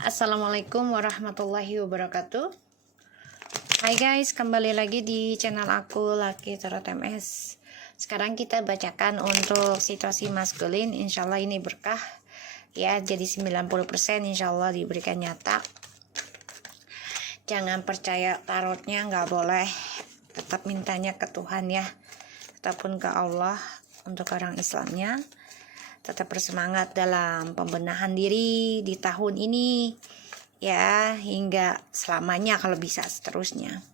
Assalamualaikum warahmatullahi wabarakatuh. Hai guys, kembali lagi di channel aku Lucky Tarot MS. Sekarang kita bacakan untuk situasi maskulin. Insyaallah ini berkah ya, jadi 90% insyaallah diberikan nyata. Jangan percaya tarotnya, nggak boleh, tetap mintanya ke Tuhan ya, ataupun ke Allah. Untuk orang Islamnya tetap bersemangat dalam pembenahan diri di tahun ini ya, hingga selamanya kalau bisa seterusnya.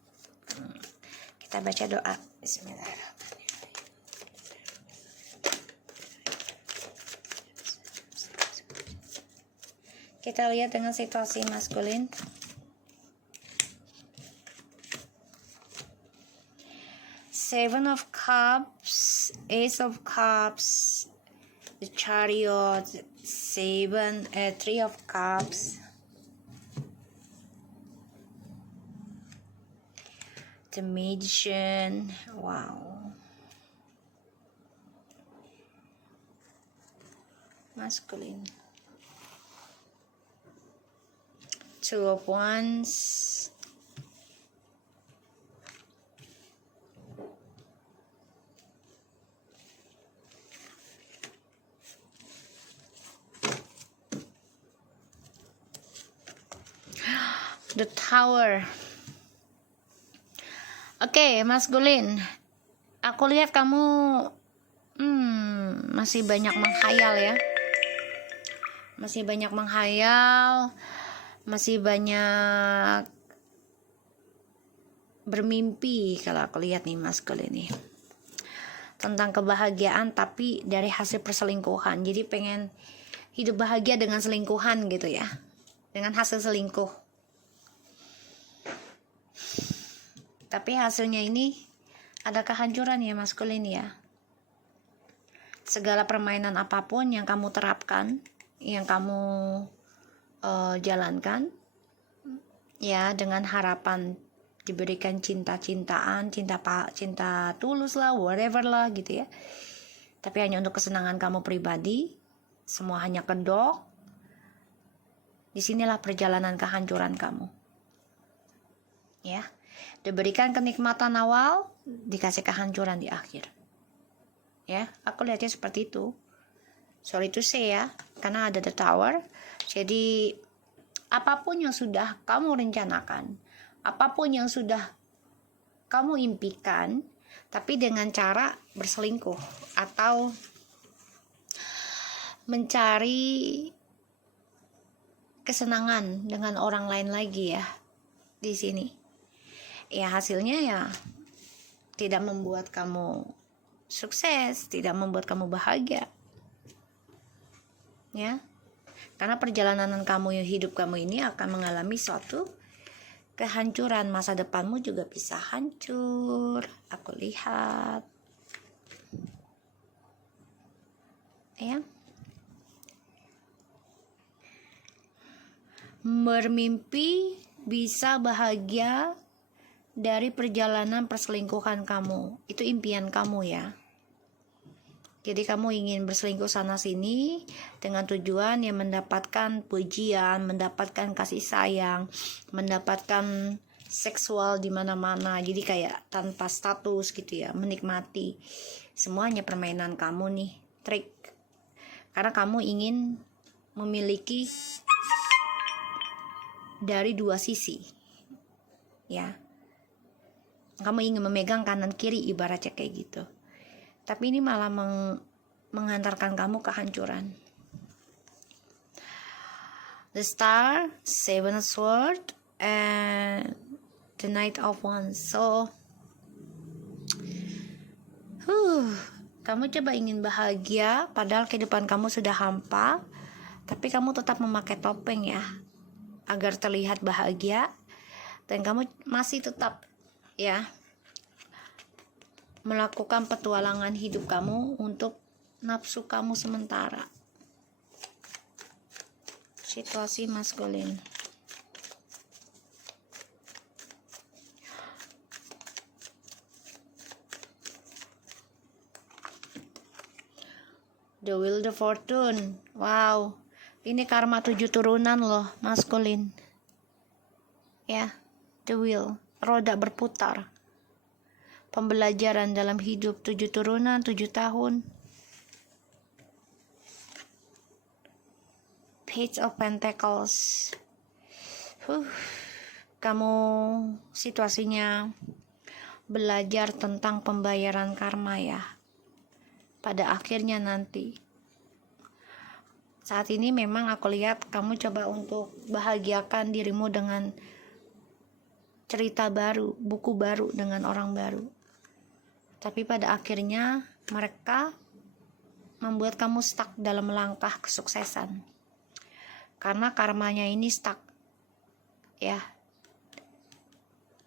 Kita baca doa. Bismillahirrahmanirrahim. Kita lihat dengan situasi maskulin. Seven of Cups, Ace of Cups, the Chariot, Three of Cups, the Magician. Wow, masculine. Two of Wands, the Tower. Oke, maskulin. Aku lihat kamu masih banyak menghayal ya. Masih banyak menghayal, masih banyak bermimpi kalau aku lihat nih maskulin nih. Tentang kebahagiaan tapi dari hasil perselingkuhan. Jadi pengen hidup bahagia dengan selingkuhan gitu ya. Dengan hasil selingkuh. Tapi hasilnya ini ada kehancuran ya maskulin ya. Segala permainan apapun yang kamu terapkan, yang kamu jalankan ya, dengan harapan diberikan cinta-cintaan, cinta tulus lah, whatever lah gitu ya. Tapi hanya untuk kesenangan kamu pribadi, semua hanya kedok. Disinilah perjalanan kehancuran kamu. Ya. Diberikan kenikmatan awal, dikasih kehancuran di akhir. Ya, aku lihatnya seperti itu. Sorry to say ya, karena ada the Tower. Jadi apapun yang sudah kamu rencanakan, apapun yang sudah kamu impikan, tapi dengan cara berselingkuh atau mencari kesenangan dengan orang lain lagi ya di sini. Ya hasilnya ya tidak membuat kamu sukses, tidak membuat kamu bahagia. Ya. Karena perjalanan kamu, hidup kamu ini akan mengalami suatu kehancuran, masa depanmu juga bisa hancur. Aku lihat. Ya. Bermimpi bisa bahagia dari perjalanan perselingkuhan kamu. Itu impian kamu ya. Jadi kamu ingin berselingkuh sana sini dengan tujuan yang mendapatkan pujian, mendapatkan kasih sayang, mendapatkan seksual di mana-mana. Jadi kayak tanpa status gitu ya, menikmati. Semuanya permainan kamu nih, trik. Karena kamu ingin memiliki dari dua sisi. Ya. Kamu ingin memegang kanan kiri ibaratnya kayak gitu. Tapi ini malah menghantarkan kamu kehancuran. The Star, Seven of Swords, and the Knight of Wands. So, kamu coba ingin bahagia, padahal kehidupan kamu sudah hampa, tapi kamu tetap memakai topeng ya, agar terlihat bahagia, dan kamu masih tetap ya melakukan petualangan hidup kamu untuk nafsu kamu sementara. Situasi maskulin. The Wheel of Fortune. Wow, Ini karma 7 turunan loh, maskulin. Ya, the wheel, roda berputar. Pembelajaran dalam hidup 7 turunan, 7 tahun. Page of Pentacles. Kamu situasinya belajar tentang pembayaran karma ya. Pada akhirnya nanti. Saat ini memang aku lihat kamu coba untuk bahagiakan dirimu dengan cerita baru, buku baru dengan orang baru. Tapi pada akhirnya mereka membuat kamu stuck dalam langkah kesuksesan. Karena karmanya ini stuck. Ya.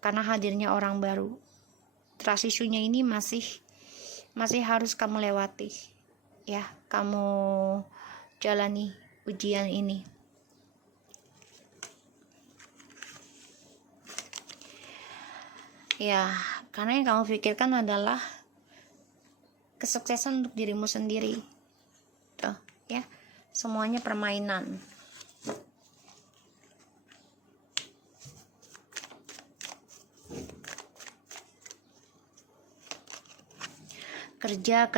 Karena hadirnya orang baru. Trust issue-nya ini masih harus kamu lewati. Ya, kamu jalani ujian ini. Ya, karena yang kamu pikirkan adalah kesuksesan untuk dirimu sendiri. Tuh, ya. Semuanya permainan. Kerja,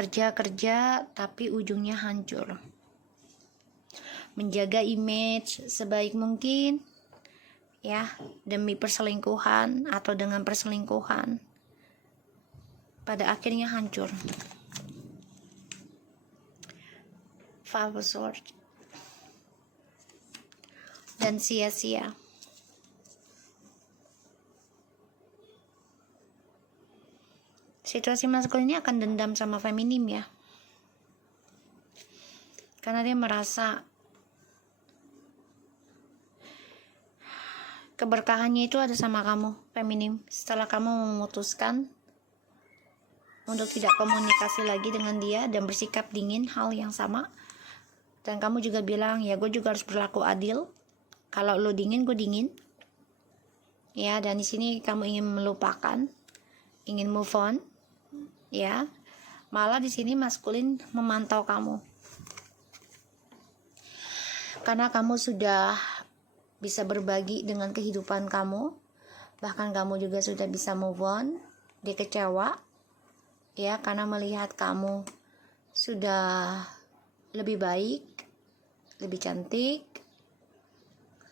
tapi ujungnya hancur. Menjaga image sebaik mungkin, ya, demi perselingkuhan atau dengan perselingkuhan. Pada akhirnya hancur. Five of Swords. Dan sia-sia. Situasi maskulin ini akan dendam sama feminim ya. Karena dia merasa keberkahannya itu ada sama kamu, feminim. Setelah kamu memutuskan untuk tidak komunikasi lagi dengan dia dan bersikap dingin hal yang sama. Dan kamu juga bilang, ya gue juga harus berlaku adil. Kalau lo dingin, gue dingin. Ya, dan di sini kamu ingin melupakan, ingin move on. Ya, malah di sini maskulin memantau kamu karena kamu sudah bisa berbagi dengan kehidupan kamu, bahkan kamu juga sudah bisa move on. Dia kecewa ya, karena melihat kamu sudah lebih baik, lebih cantik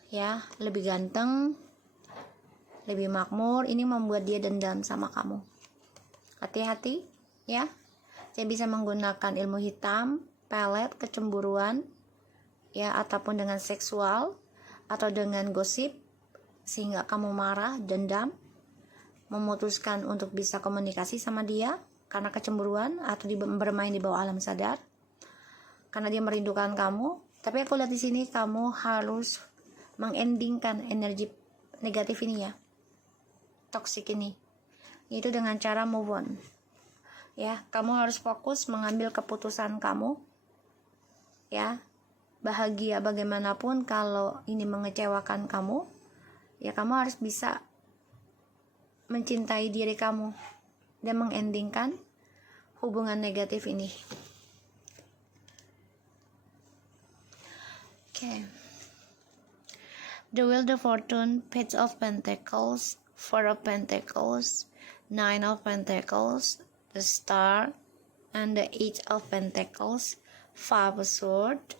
ya, lebih ganteng, lebih makmur. Ini membuat dia dendam sama kamu. Hati-hati ya. Saya bisa menggunakan ilmu hitam, pelet, kecemburuan ya, ataupun dengan seksual atau dengan gosip sehingga kamu marah, dendam, memutuskan untuk bisa komunikasi sama dia karena kecemburuan atau bermain di bawah alam sadar karena dia merindukan kamu. Tapi aku lihat di sini kamu harus mengendingkan energi negatif ini ya, toxic ini, itu dengan cara move on. Ya, kamu harus fokus mengambil keputusan kamu. Ya, bahagia bagaimanapun kalau ini mengecewakan kamu, ya kamu harus bisa mencintai diri kamu dan mengendingkan hubungan negatif ini. Oke. The Wheel of Fortune, Page of Pentacles, Four of Pentacles, Nine of Pentacles, the Star, and the Eight of Pentacles, Five of Swords.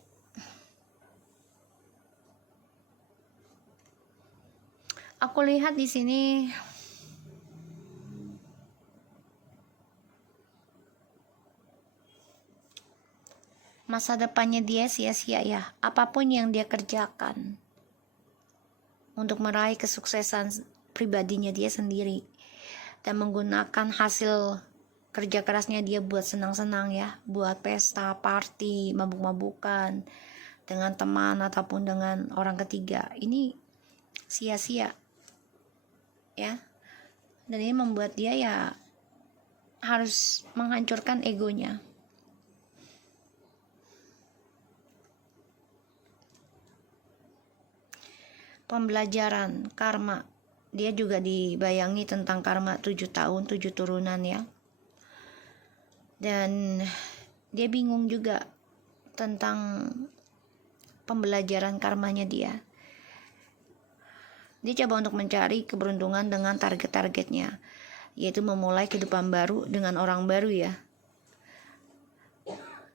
Aku lihat di sini masa depannya dia sia-sia ya. Apapun yang dia kerjakan untuk meraih kesuksesan pribadinya dia sendiri dan menggunakan hasil kerja kerasnya dia buat senang-senang ya, buat pesta, party, mabuk-mabukan dengan teman ataupun dengan orang ketiga, ini sia-sia ya. Dan ini membuat dia ya harus menghancurkan egonya. Pembelajaran karma, dia juga dibayangi tentang karma 7 tahun 7 turunan ya. Dan dia bingung juga tentang pembelajaran karmanya dia. Dia coba untuk mencari keberuntungan dengan target-targetnya, yaitu memulai kehidupan baru dengan orang baru ya.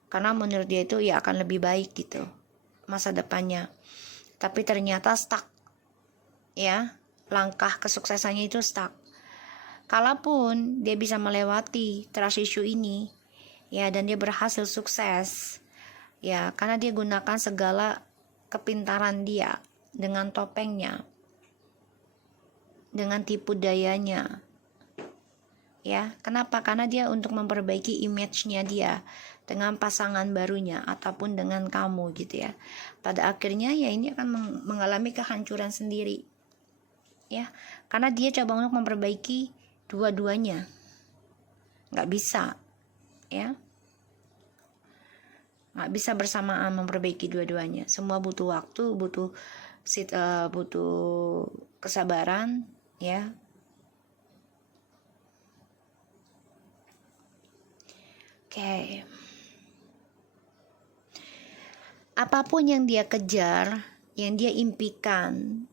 Karena menurut dia itu ya akan lebih baik gitu masa depannya. Tapi ternyata stuck ya, langkah kesuksesannya itu stuck. Kalaupun dia bisa melewati trust issue ini ya, dan dia berhasil sukses ya, karena dia gunakan segala kepintaran dia dengan topengnya, dengan tipu dayanya ya. Kenapa? Karena dia untuk memperbaiki image-nya dia dengan pasangan barunya ataupun dengan kamu gitu ya. Pada akhirnya ya ini akan mengalami kehancuran sendiri ya, karena dia coba untuk memperbaiki dua-duanya, nggak bisa ya, nggak bisa bersamaan memperbaiki dua-duanya. Semua butuh waktu, butuh kesabaran ya. Oke. Apapun yang dia kejar, yang dia impikan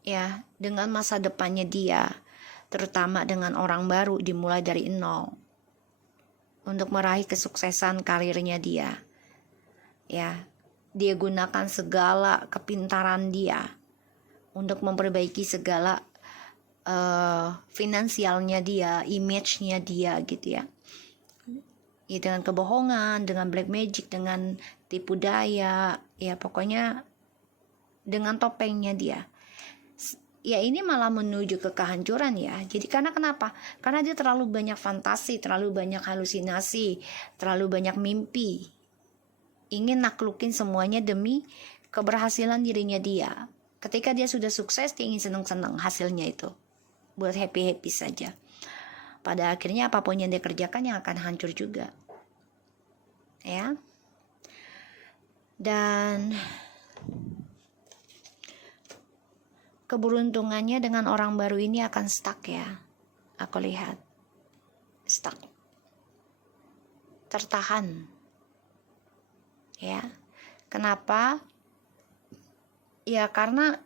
ya, dengan masa depannya dia, terutama dengan orang baru, dimulai dari nol untuk meraih kesuksesan karirnya dia ya. Dia gunakan segala kepintaran dia untuk memperbaiki segala finansialnya dia, image-nya dia gitu ya. Ya, dengan kebohongan, dengan black magic, dengan tipu daya ya, pokoknya dengan topengnya dia ya. Ini malah menuju ke kehancuran ya. Jadi karena kenapa? Karena dia terlalu banyak fantasi, terlalu banyak halusinasi, terlalu banyak mimpi, ingin naklukin semuanya demi keberhasilan dirinya dia. Ketika dia sudah sukses, dia ingin senang-senang hasilnya itu, buat happy-happy saja. Pada akhirnya apapun yang dia kerjakan yang akan hancur juga ya. Dan keberuntungannya dengan orang baru ini akan stuck ya. Aku lihat stuck, tertahan ya. Kenapa? Ya karena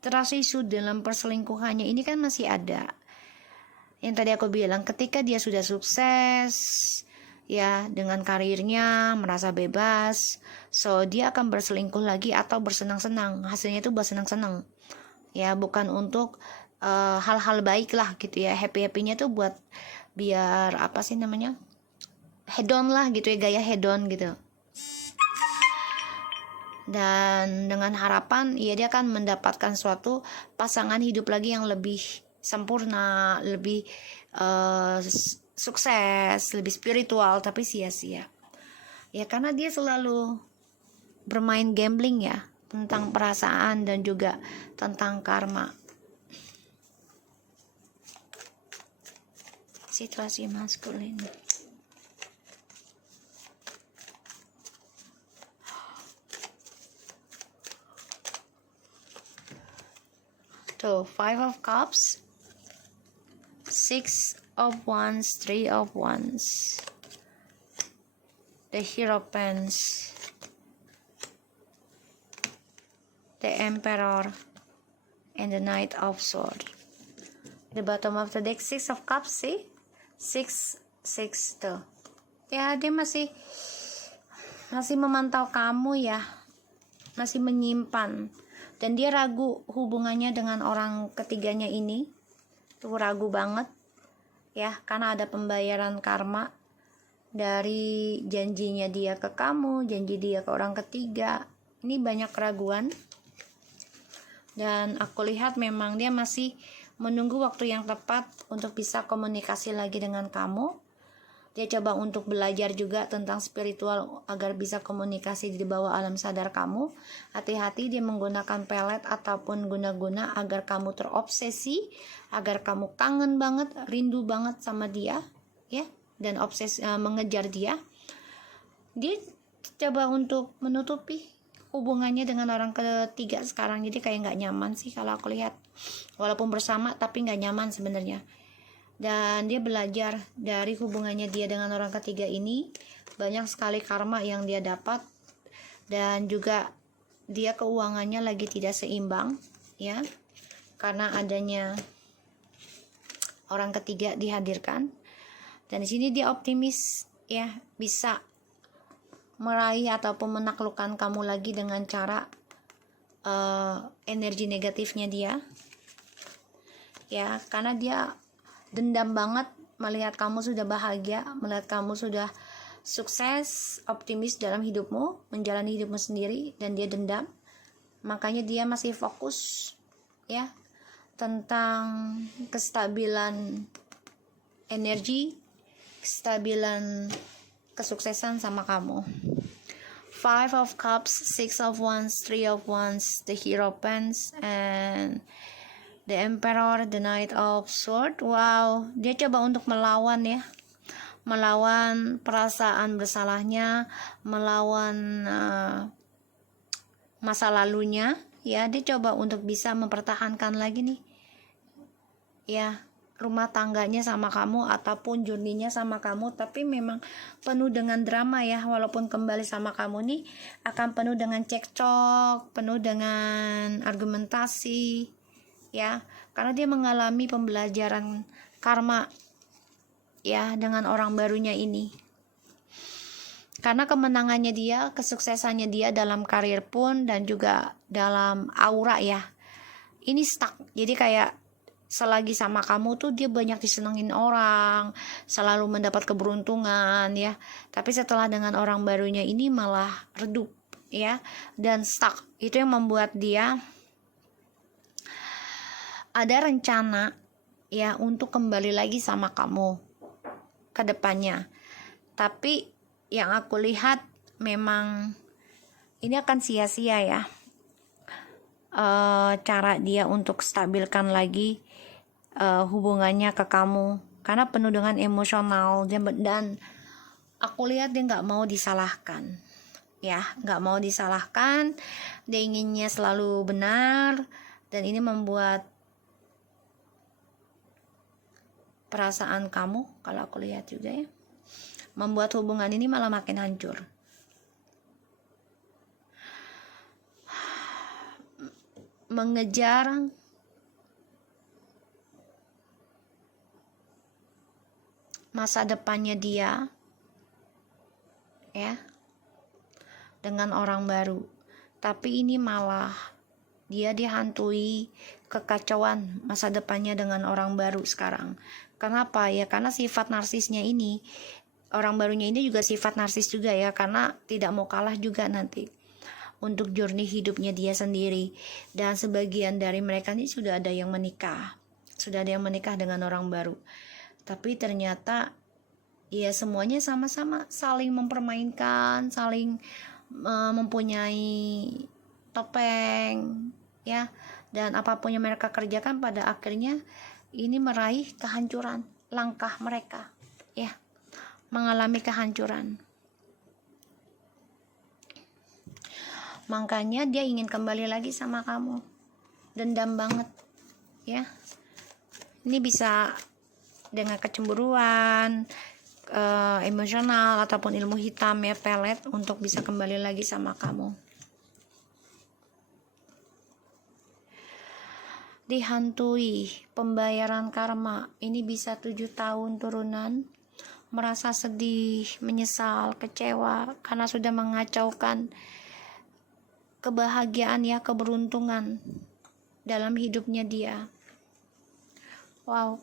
trust issue dalam perselingkuhannya ini kan masih ada. Yang tadi aku bilang, ketika dia sudah sukses ya dengan karirnya, merasa bebas, so dia akan berselingkuh lagi atau bersenang-senang. Hasilnya itu bersenang-senang ya, bukan untuk hal-hal baik lah gitu ya. Happy-happynya tuh buat biar apa sih namanya, hedon lah gitu ya, gaya hedon gitu. Dan dengan harapan ya dia akan mendapatkan suatu pasangan hidup lagi yang lebih sempurna, lebih sukses, lebih spiritual, tapi sia-sia ya, karena dia selalu bermain gambling ya, tentang perasaan dan juga tentang karma. Situasi maskulin. Tuh, 5 of Cups, 6 of Wands, 3 of Wands, the Hierophants, the Emperor, and the Knight of Swords. The bottom of the deck, 6 of Cups, see? 6 tuh. Ya, dia masih memantau kamu ya, masih menyimpan, dan dia ragu hubungannya dengan orang ketiganya ini. Tuh ragu banget ya, karena ada pembayaran karma dari janjinya dia ke kamu, janji dia ke orang ketiga. Ini banyak keraguan, dan aku lihat memang dia masih menunggu waktu yang tepat untuk bisa komunikasi lagi dengan kamu. Dia coba untuk belajar juga tentang spiritual agar bisa komunikasi di bawah alam sadar kamu. Hati-hati dia menggunakan pelet ataupun guna-guna agar kamu terobsesi, agar kamu kangen banget, rindu banget sama dia ya, dan mengejar dia. Dia coba untuk menutupi hubungannya dengan orang ketiga sekarang. Jadi kayak nggak nyaman sih kalau aku lihat, walaupun bersama tapi nggak nyaman sebenarnya. Dan dia belajar dari hubungannya dia dengan orang ketiga ini, banyak sekali karma yang dia dapat dan juga dia keuangannya lagi tidak seimbang ya, karena adanya orang ketiga dihadirkan. Dan di sini dia optimis ya, bisa meraih ataupun menaklukkan kamu lagi dengan cara energi negatifnya dia ya, karena dia dendam banget melihat kamu sudah bahagia, melihat kamu sudah sukses, optimis dalam hidupmu, menjalani hidupmu sendiri, dan dia dendam. Makanya dia masih fokus ya tentang kestabilan energi, kestabilan kesuksesan sama kamu. Five of Cups, Six of Wands, Three of Wands, the Hero of Wands, and the Emperor, the Knight of Swords. Wow, dia coba untuk melawan ya, melawan perasaan bersalahnya, melawan masa lalunya ya. Dia coba untuk bisa mempertahankan lagi nih ya rumah tangganya sama kamu ataupun journey-nya sama kamu, tapi memang penuh dengan drama ya. Walaupun kembali sama kamu nih akan penuh dengan cekcok, penuh dengan argumentasi ya, karena dia mengalami pembelajaran karma ya dengan orang barunya ini. Karena kemenangannya dia, kesuksesannya dia dalam karir pun dan juga dalam aura ya, ini stuck. Jadi kayak selagi sama kamu tuh dia banyak disenengin orang, selalu mendapat keberuntungan ya, tapi setelah dengan orang barunya ini malah redup ya, dan stuck. Itu yang membuat dia ada rencana ya untuk kembali lagi sama kamu ke depannya. Tapi yang aku lihat memang ini akan sia-sia ya, cara dia untuk stabilkan lagi hubungannya ke kamu, karena penuh dengan emosional, dan aku lihat dia nggak mau disalahkan ya, nggak mau disalahkan, dia inginnya selalu benar, dan ini membuat perasaan kamu, kalau aku lihat juga ya, membuat hubungan ini malah makin hancur. Mengejar masa depannya dia ya dengan orang baru, tapi ini malah dia dihantui kekacauan masa depannya dengan orang baru sekarang. Kenapa ya? Karena sifat narsisnya ini, orang barunya ini juga sifat narsis juga ya, karena tidak mau kalah juga nanti untuk journey hidupnya dia sendiri. Dan sebagian dari mereka ini sudah ada yang menikah, dengan orang baru, tapi ternyata ya semuanya sama-sama saling mempermainkan, saling mempunyai topeng ya, dan apapun yang mereka kerjakan pada akhirnya ini meraih kehancuran. Langkah mereka ya mengalami kehancuran. Makanya dia ingin kembali lagi sama kamu, dendam banget ya. Ini bisa dengan kecemburuan, emosional, ataupun ilmu hitam ya, pelet, untuk bisa kembali lagi sama kamu. Dihantui pembayaran karma, ini bisa 7 tahun turunan, merasa sedih, menyesal, kecewa karena sudah mengacaukan kebahagiaan ya, keberuntungan dalam hidupnya dia. Wow,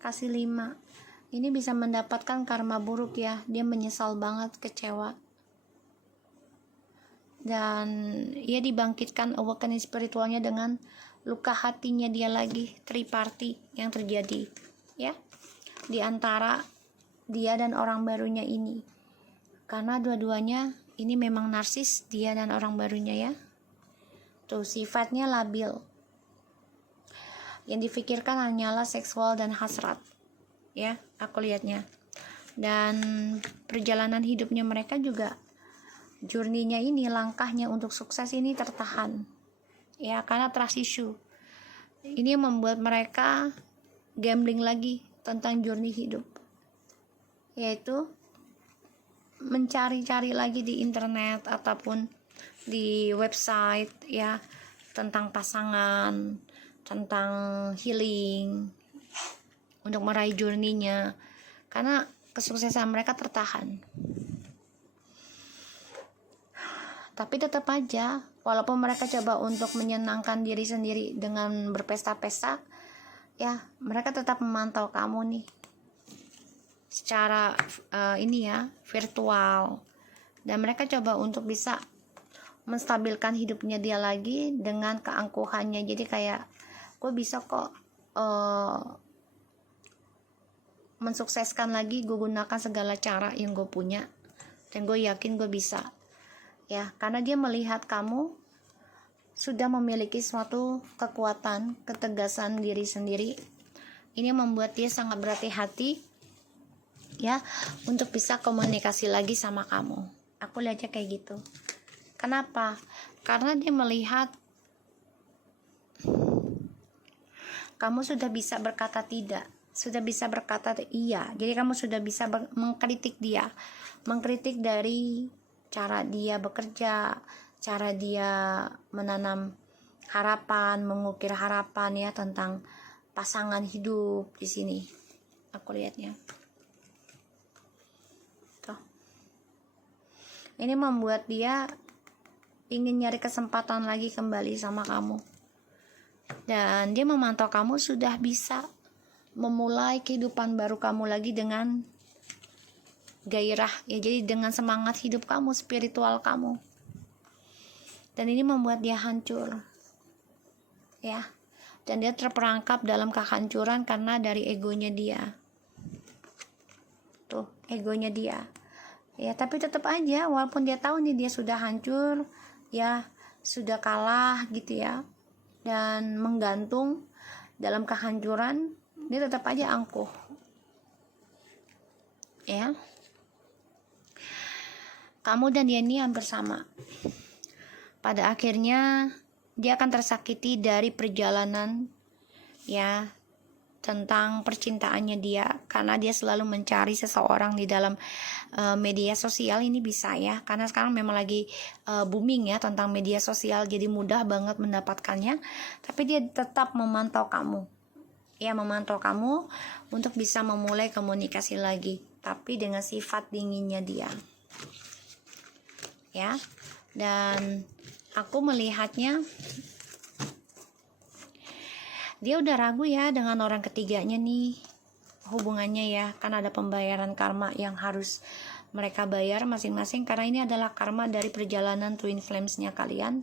kasih 5, ini bisa mendapatkan karma buruk ya, dia menyesal banget, kecewa, dan ia dibangkitkan awakening spiritualnya dengan luka hatinya dia lagi, triparty yang terjadi ya di antara dia dan orang barunya ini, karena dua-duanya ini memang narsis, dia dan orang barunya ya. Tuh, sifatnya labil, yang difikirkan hanyalah seksual dan hasrat ya, aku lihatnya. Dan perjalanan hidupnya mereka juga, journey-nya ini, langkahnya untuk sukses ini tertahan ya, karena trust issue. Ini membuat mereka gambling lagi tentang journey hidup, yaitu mencari-cari lagi di internet ataupun di website ya, tentang pasangan, tentang healing untuk meraih journey-nya, karena kesuksesan mereka tertahan. Tapi tetap aja, walaupun mereka coba untuk menyenangkan diri sendiri dengan berpesta-pesta, ya mereka tetap memantau kamu nih secara virtual, dan mereka coba untuk bisa menstabilkan hidupnya dia lagi dengan keangkuhannya. Jadi kayak, gue bisa kok mensukseskan lagi, gue gunakan segala cara yang gue punya, dan gue yakin gue bisa ya, karena dia melihat kamu sudah memiliki suatu kekuatan, ketegasan diri sendiri. Ini membuat dia sangat berhati-hati ya untuk bisa komunikasi lagi sama kamu. Aku lihatnya kayak gitu. Kenapa? Karena dia melihat kamu sudah bisa berkata tidak, sudah bisa berkata iya. Jadi kamu sudah bisa mengkritik dia, mengkritik dari cara dia bekerja, cara dia menanam harapan, mengukir harapan ya tentang pasangan hidup di sini. Aku lihatnya. Tuh. Ini membuat dia ingin nyari kesempatan lagi kembali sama kamu. Dan dia memantau kamu sudah bisa memulai kehidupan baru kamu lagi dengan gairah ya, jadi dengan semangat hidup kamu, spiritual kamu. Dan ini membuat dia hancur ya, dan dia terperangkap dalam kehancuran karena dari egonya dia. Tuh, egonya dia ya. Tapi tetap aja, walaupun dia tahu nih dia sudah hancur ya, sudah kalah gitu ya, dan menggantung dalam kehancuran, dia tetap aja angkuh ya. Kamu dan dia ini hampir sama. Pada akhirnya dia akan tersakiti dari perjalanan ya, tentang percintaannya dia, karena dia selalu mencari seseorang di dalam media sosial. Ini bisa ya, karena sekarang memang lagi booming ya tentang media sosial, jadi mudah banget mendapatkannya. Tapi dia tetap memantau kamu ya, memantau kamu untuk bisa memulai komunikasi lagi, tapi dengan sifat dinginnya dia ya. Dan aku melihatnya dia udah ragu ya dengan orang ketiganya nih hubungannya ya, kan ada pembayaran karma yang harus mereka bayar masing-masing, karena ini adalah karma dari perjalanan twin flames-nya kalian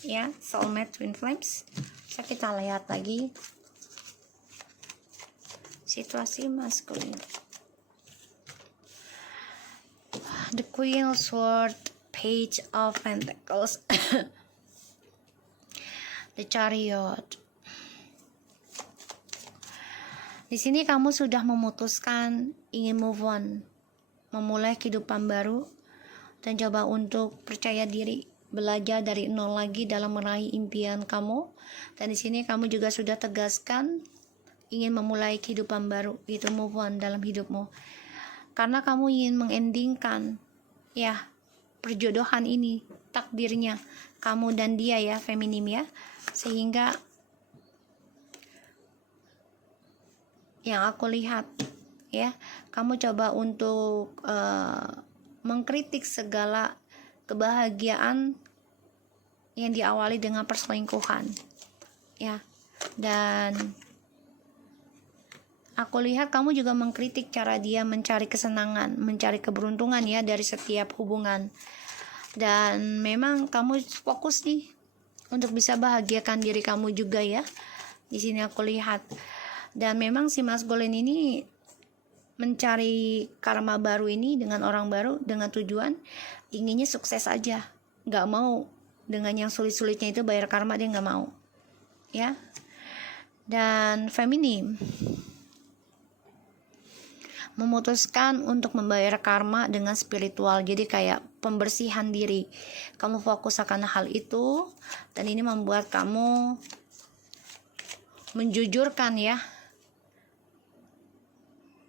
ya, soulmate twin flames. So, kita lihat lagi situasi maskulin. The Queen of Swords, Page of Pentacles, The Chariot. Di sini kamu sudah memutuskan ingin move on, memulai kehidupan baru, dan coba untuk percaya diri, belajar dari nol lagi dalam meraih impian kamu. Dan di sini kamu juga sudah tegaskan ingin memulai kehidupan baru, itu move on dalam hidupmu, karena kamu ingin mengendingkan ya perjodohan ini, takdirnya kamu dan dia ya, feminim ya, sehingga yang aku lihat ya, kamu coba untuk mengkritik segala kebahagiaan yang diawali dengan perselingkuhan ya. Dan aku lihat kamu juga mengkritik cara dia mencari kesenangan, mencari keberuntungan ya dari setiap hubungan. Dan memang kamu fokus nih untuk bisa bahagiakan diri kamu juga ya. Di sini aku lihat. Dan memang si maskulin ini mencari karma baru ini dengan orang baru, dengan tujuan inginnya sukses aja, nggak mau dengan yang sulit-sulitnya itu bayar karma, dia nggak mau ya. Dan feminim memutuskan untuk membayar karma dengan spiritual, jadi kayak pembersihan diri. Kamu fokus akan hal itu, dan ini membuat kamu menjujurkan ya,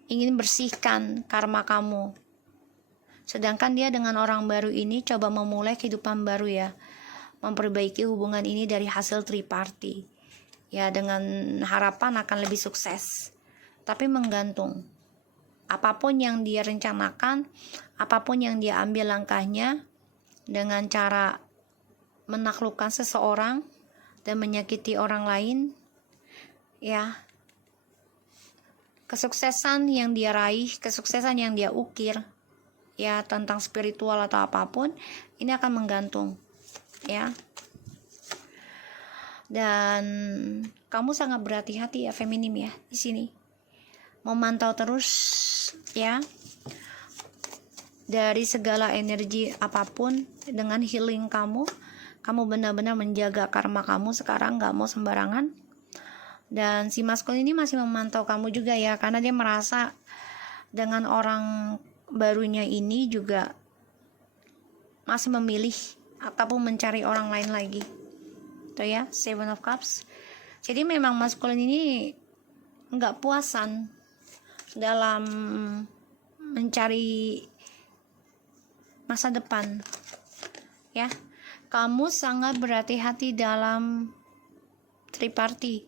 ingin bersihkan karma kamu Sedangkan dia dengan orang baru ini coba memulai kehidupan baru ya, memperbaiki hubungan ini dari hasil triparty ya, dengan harapan akan lebih sukses. Tapi menggantung, apapun yang dia rencanakan, apapun yang dia ambil langkahnya dengan cara menaklukkan seseorang dan menyakiti orang lain ya, kesuksesan yang dia raih, kesuksesan yang dia ukir ya, tentang spiritual atau apapun, ini akan menggantung ya. Dan kamu sangat berhati-hati ya feminim ya di sini, memantau terus ya dari segala energi apapun dengan healing kamu benar-benar menjaga karma kamu sekarang, gak mau sembarangan. Dan si maskulin ini masih memantau kamu juga ya, karena dia merasa dengan orang barunya ini juga masih memilih ataupun mencari orang lain lagi. Tuh ya, Seven of Cups. Jadi memang maskulin ini nggak puasan dalam mencari masa depan ya. Kamu sangat berhati-hati dalam triparty.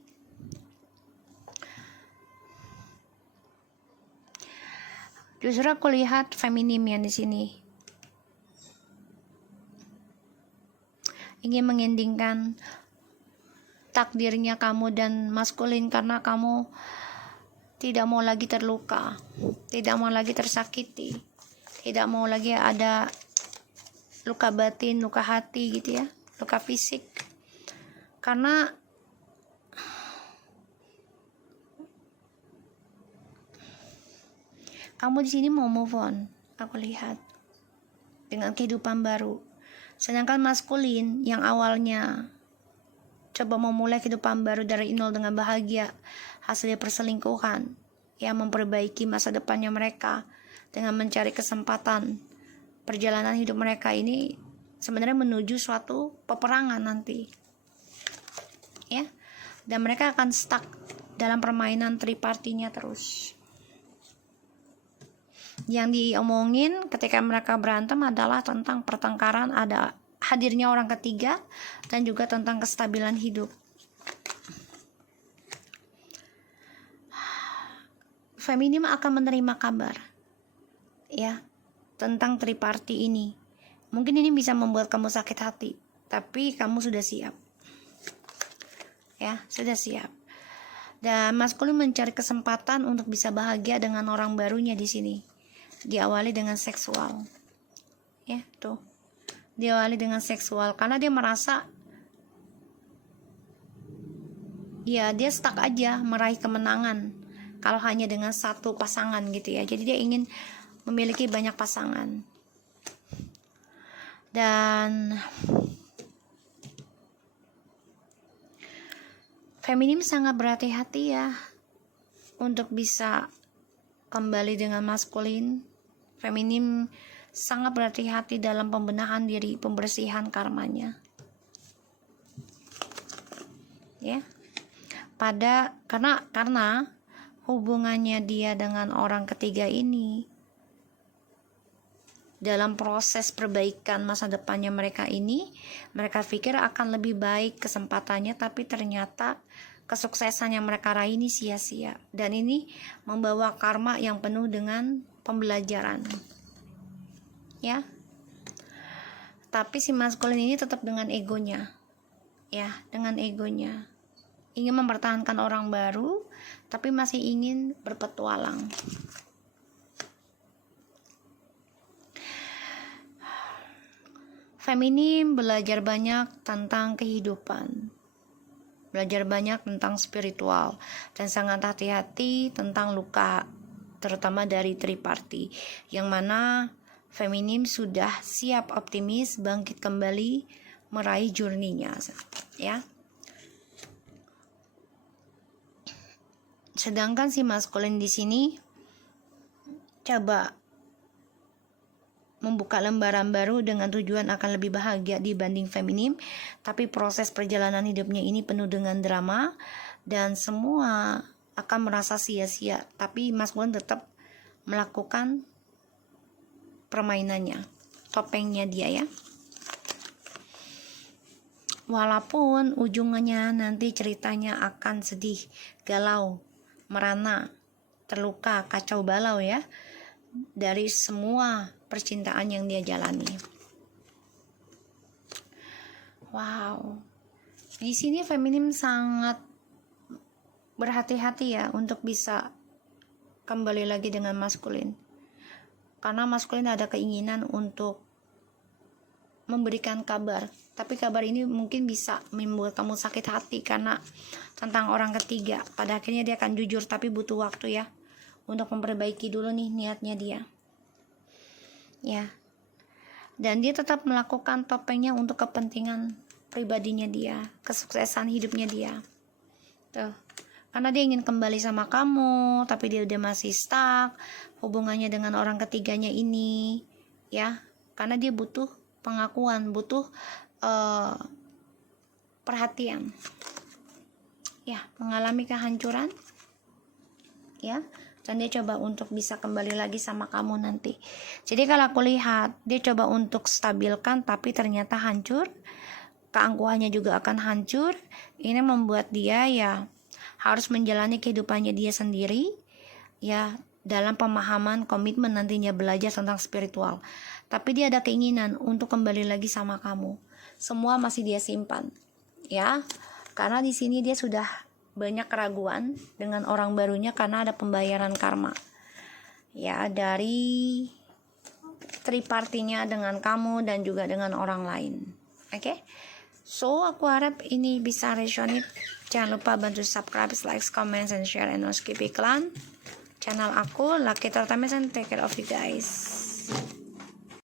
Justru aku lihat feminim yang di sini ingin mengendingkan takdirnya kamu dan maskulin, karena kamu tidak mau lagi terluka, tidak mau lagi tersakiti, tidak mau lagi ada luka batin, luka hati gitu ya, luka fisik. Karena kamu di sini mau move on, aku lihat, dengan kehidupan baru. Sedangkan maskulin yang awalnya coba memulai kehidupan baru dari nol dengan bahagia, hasilnya perselingkuhan, yang memperbaiki masa depannya mereka dengan mencari kesempatan. Perjalanan hidup mereka ini sebenarnya menuju suatu peperangan nanti ya, dan mereka akan stuck dalam permainan tripartinya terus. Yang diomongin ketika mereka berantem adalah tentang pertengkaran, ada hadirnya orang ketiga, dan juga tentang kestabilan hidup. Feminim akan menerima kabar ya tentang triparty ini. Mungkin ini bisa membuat kamu sakit hati, tapi kamu sudah siap ya, sudah siap. Dan maskulin mencari kesempatan untuk bisa bahagia dengan orang barunya di sini. Diawali dengan seksual ya, tuh diawali dengan seksual karena dia merasa ya dia stuck aja meraih kemenangan kalau hanya dengan satu pasangan gitu ya. Jadi dia ingin memiliki banyak pasangan. Dan feminim sangat berhati-hati ya untuk bisa kembali dengan maskulin. Feminim sangat berhati-hati dalam pembenahan diri, pembersihan karmanya ya. Karena hubungannya dia dengan orang ketiga ini, dalam proses perbaikan masa depannya mereka ini, mereka pikir akan lebih baik kesempatannya, tapi ternyata kesuksesan yang mereka raih ini sia-sia. Dan ini membawa karma yang penuh dengan pembelajaran ya. Tapi si maskulin ini tetap dengan egonya ya, dengan egonya ingin mempertahankan orang baru, tapi masih ingin berpetualang. Feminim belajar banyak tentang kehidupan, belajar banyak tentang spiritual, dan sangat hati-hati tentang luka, terutama dari triparty, yang mana feminim sudah siap optimis bangkit kembali meraih journey-nya ya. Sedangkan si maskulin di sini coba membuka lembaran baru dengan tujuan akan lebih bahagia dibanding feminim, tapi proses perjalanan hidupnya ini penuh dengan drama dan semua akan merasa sia-sia. Tapi maskulin tetap melakukan permainannya, topengnya dia ya. Walaupun ujungnya nanti ceritanya akan sedih, galau, merana, terluka, kacau balau ya, dari semua percintaan yang dia jalani. Wow, di sini feminim sangat berhati-hati ya untuk bisa kembali lagi dengan maskulin, karena maskulin ada keinginan untuk memberikan kabar, tapi kabar ini mungkin bisa membuat kamu sakit hati karena tentang orang ketiga. Pada akhirnya dia akan jujur, tapi butuh waktu ya untuk memperbaiki dulu nih niatnya dia ya. Dan dia tetap melakukan topengnya untuk kepentingan pribadinya dia, kesuksesan hidupnya dia tuh, karena dia ingin kembali sama kamu, tapi dia udah masih stuck hubungannya dengan orang ketiganya ini ya, karena dia butuh pengakuan, butuh perhatian ya, mengalami kehancuran ya, dan dia coba untuk bisa kembali lagi sama kamu nanti. Jadi kalau aku lihat dia coba untuk stabilkan, tapi ternyata hancur, keangkuhannya juga akan hancur. Ini membuat dia ya harus menjalani kehidupannya dia sendiri ya, dalam pemahaman komitmen nantinya belajar tentang spiritual. Tapi dia ada keinginan untuk kembali lagi sama kamu. Semua masih dia simpan ya, karena di sini dia sudah banyak keraguan dengan orang barunya karena ada pembayaran karma ya, dari tripartinya dengan kamu dan juga dengan orang lain. Oke? So aku harap ini bisa resonate. Jangan lupa bantu subscribe, like, comment, and share, and no skip iklan channel aku. Lucky Tertames, and take care of you guys.